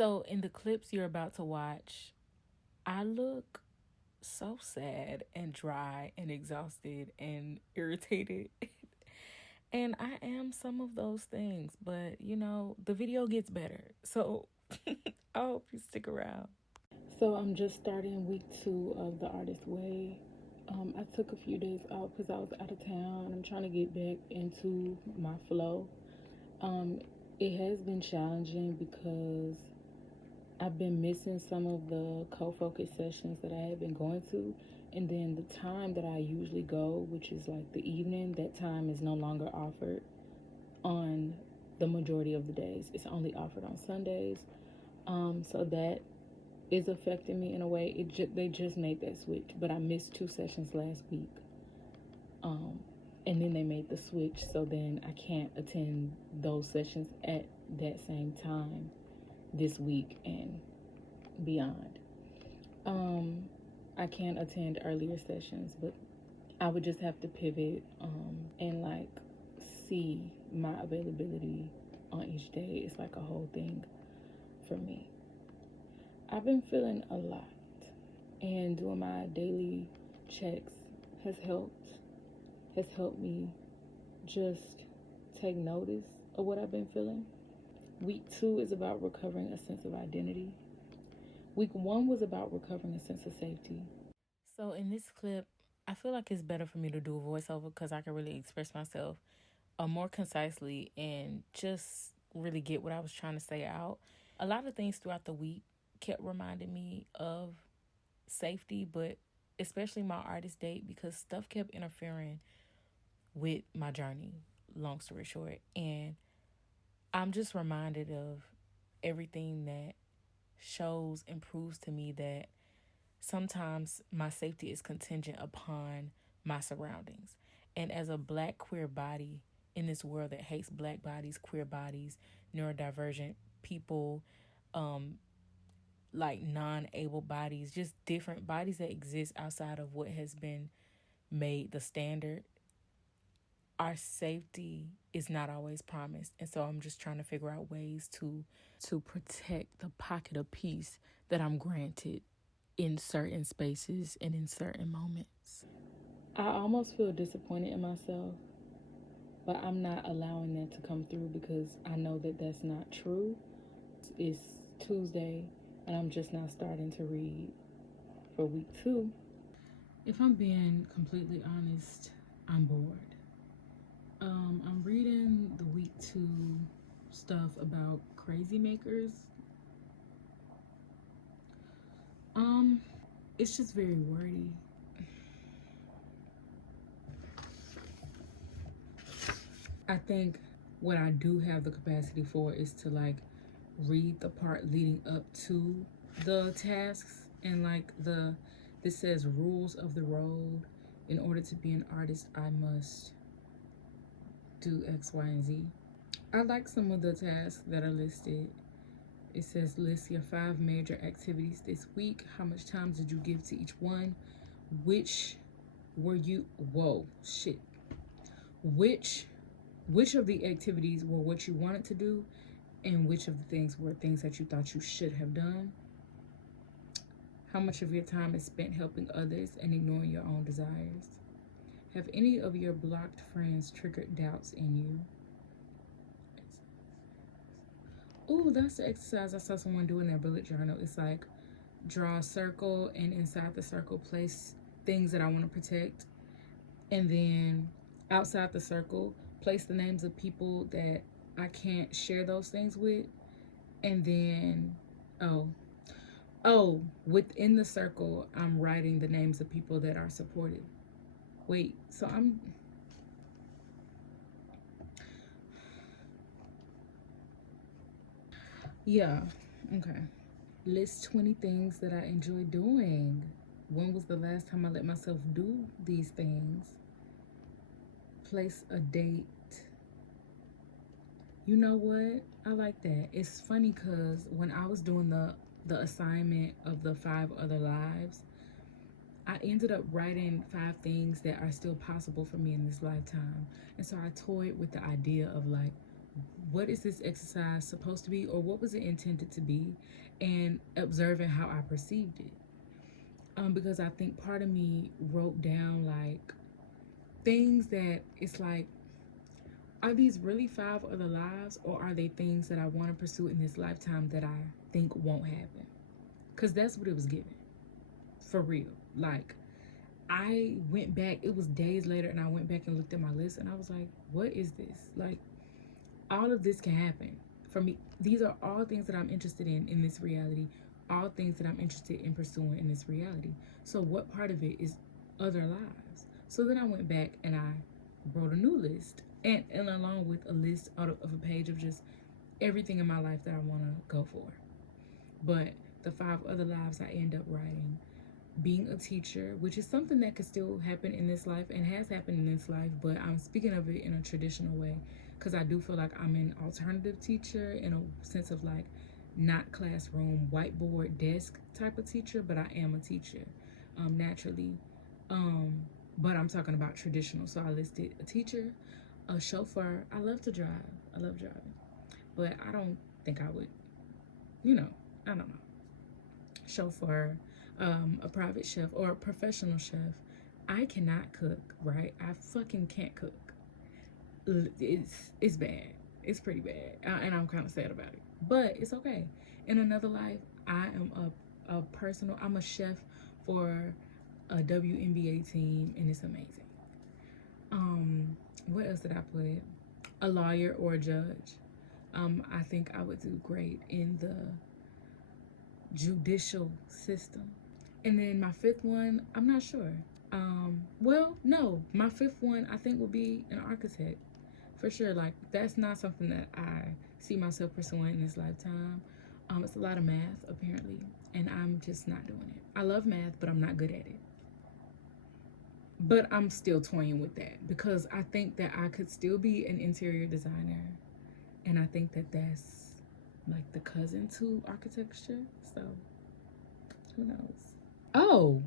So in the clips you're about to watch, I look so sad and dry and exhausted and irritated. And I am some of those things, but the video gets better. So I hope you stick around. So I'm just starting week 2 of the Artist Way. I took a few days off because I was out of town. I'm trying to get back into my flow. Um, it has been challenging because I've been missing some of the co-focus sessions that I had been going to. And then the time that I usually go, which is like the evening, that time is no longer offered on the majority of the days. It's only offered on Sundays. So that is affecting me in a way. They just made that switch, but I missed 2 sessions last week. And then they made the switch, so then I can't attend those sessions at that same time this week and beyond. I can attend earlier sessions, but I would just have to pivot and like see my availability on each day. It's like a whole thing for me. I've been feeling a lot, and doing my daily checks has helped me just take notice of what I've been feeling. Week 2 is about recovering a sense of identity. Week 1 was about recovering a sense of safety. So in this clip, I feel like it's better for me to do a voiceover because I can really express myself more concisely and just really get what I was trying to say out. A lot of things throughout the week kept reminding me of safety, but especially my artist date, because stuff kept interfering with my journey, long story short. And I'm just reminded of everything that shows and proves to me that sometimes my safety is contingent upon my surroundings. And as a Black queer body in this world that hates Black bodies, queer bodies, neurodivergent people, like non-able bodies, just different bodies that exist outside of what has been made the standard, our safety is not always promised. And so I'm just trying to figure out ways to protect the pocket of peace that I'm granted in certain spaces and in certain moments. I almost feel disappointed in myself, but I'm not allowing that to come through because I know that that's not true. It's Tuesday and I'm just now starting to read for week 2. If I'm being completely honest, I'm bored. I'm reading the week 2 stuff about crazy makers. It's just very wordy. I think what I do have the capacity for is to like read the part leading up to the tasks and like this says rules of the road. In order to be an artist, I must do X, Y, and Z. I like some of the tasks that are listed. It says list your 5 major activities this week. How much time did you give to each one? Which were you, whoa, shit. Which of the activities were what you wanted to do, and which of the things were things that you thought you should have done? How much of your time is spent helping others and ignoring your own desires? Have any of your blocked friends triggered doubts in you? Oh, that's the exercise I saw someone do in their bullet journal. It's like draw a circle, and inside the circle place things that I want to protect, and then outside the circle place the names of people that I can't share those things with, and then within the circle I'm writing the names of people that are supportive. Wait, so yeah, okay. List 20 things that I enjoy doing. When was the last time I let myself do these things? Place a date. You know what? I like that. It's funny because when I was doing the assignment of the 5 other lives, I ended up writing 5 things that are still possible for me in this lifetime. And so I toyed with the idea of like what is this exercise supposed to be, or what was it intended to be, and observing how I perceived it. Because I think part of me wrote down like things that it's like, are these really five other lives, or are they things that I want to pursue in this lifetime that I think won't happen? Because that's what it was given, for real. Like, I went back, it was days later, and I went back and looked at my list, and I was like, what is this? Like, all of this can happen for me. These are all things that I'm interested in this reality, all things that I'm interested in pursuing in this reality. So what part of it is other lives? So then I went back and I wrote a new list, and along with a list of a page of just everything in my life that I want to go for. But the five other lives I end up writing: being a teacher, which is something that could still happen in this life and has happened in this life, but I'm speaking of it in a traditional way, because I do feel like I'm an alternative teacher in a sense of like not classroom, whiteboard, desk type of teacher, but I am a teacher naturally. Um, but I'm talking about traditional. So I listed a teacher, a chauffeur. I love to drive. I love driving, but I don't think I would, you know, I don't know. Chauffeur, a private chef, or a professional chef. I cannot cook, right? I fucking can't cook. It's bad. It's pretty bad, and I'm kind of sad about it. But it's okay. In another life, I am a personal. I'm a chef for a WNBA team, and it's amazing. What else did I put? A lawyer or a judge. I think I would do great in the judicial system. And then my fifth one, I'm not sure. Well, no, my fifth one I think would be an architect for sure. Like, that's not something that I see myself pursuing in this lifetime. It's a lot of math apparently, and I'm just not doing it. I love math, but I'm not good at it. But I'm still toying with that because I think that I could still be an interior designer, and I think that that's like the cousin to architecture. So who knows? Oh,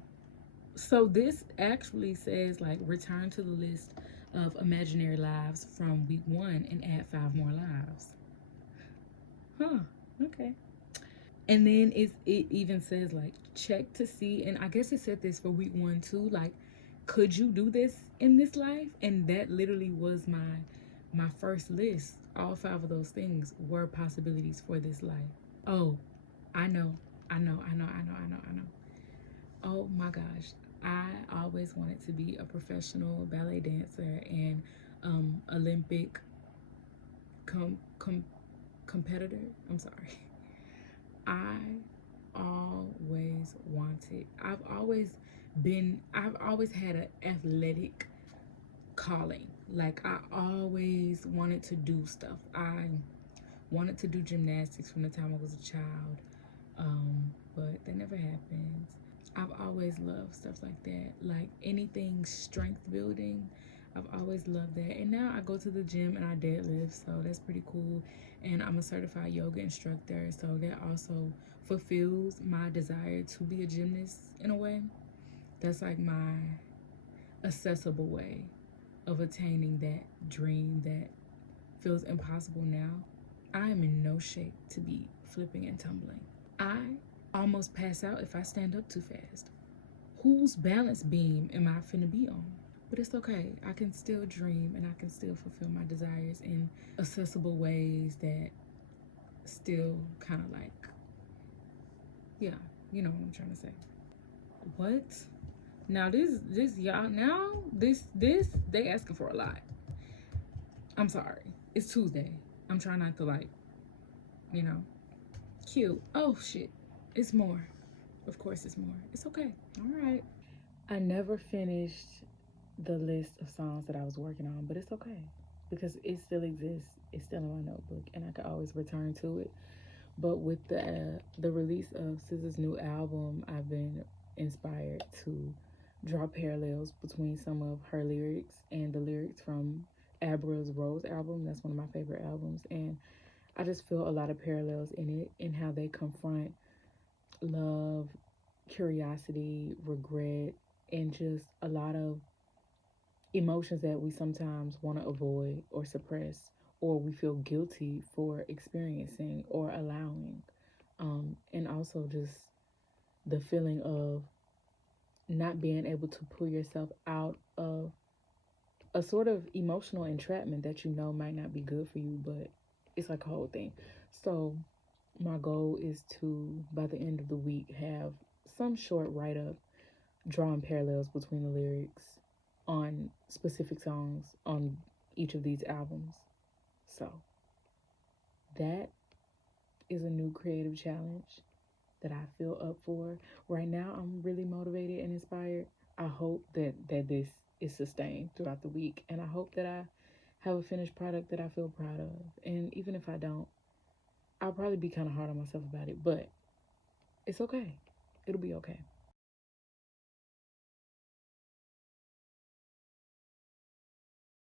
so this actually says like return to the list of imaginary lives from week 1 and add 5 more lives. Huh. Okay. And then it even says like check to see, and I guess it said this for week 1 too. Like, could you do this in this life? And that literally was my first list. All 5 of those things were possibilities for this life. Oh, I know, I know. Oh my gosh. I always wanted to be a professional ballet dancer and Olympic com- com- competitor. I'm sorry. I always wanted, I've always had an athletic calling. Like, I always wanted to do stuff. I wanted to do gymnastics from the time I was a child, but that never happened. I've always loved stuff like that, like anything strength building. I've always loved that. And now I go to the gym and I deadlift, so that's pretty cool. And I'm a certified yoga instructor, so that also fulfills my desire to be a gymnast in a way. That's like my accessible way of attaining that dream that feels impossible now. I am in no shape to be flipping and tumbling. I almost pass out if I stand up too fast. Whose balance beam am I finna be on? But it's okay. I can still dream and I can still fulfill my desires in accessible ways that still kind of like, yeah, you know what I'm trying to say. What? Now this y'all now this they asking for a lot. I'm sorry. It's Tuesday. I'm trying not to like, you know, cute. Oh shit. It's more. Of course it's more. It's okay. All right. I never finished the list of songs that I was working on, but it's okay because it still exists. It's still in my notebook, and I can always return to it. But with the release of SZA's new album, I've been inspired to draw parallels between some of her lyrics and the lyrics from Abra's Rose album. That's one of my favorite albums, and I just feel a lot of parallels in it and how they confront love, curiosity, regret, and just a lot of emotions that we sometimes want to avoid or suppress or we feel guilty for experiencing or allowing. And also just the feeling of not being able to pull yourself out of a sort of emotional entrapment that you know might not be good for you, but it's like a whole thing. So my goal is to, by the end of the week, have some short write up drawing parallels between the lyrics on specific songs on each of these albums. So that is a new creative challenge that I feel up for. Right now, I'm really motivated and inspired. I hope that this is sustained throughout the week, and I hope that I have a finished product that I feel proud of. And even if I don't, I'll probably be kind of hard on myself about it, but it's okay. It'll be okay.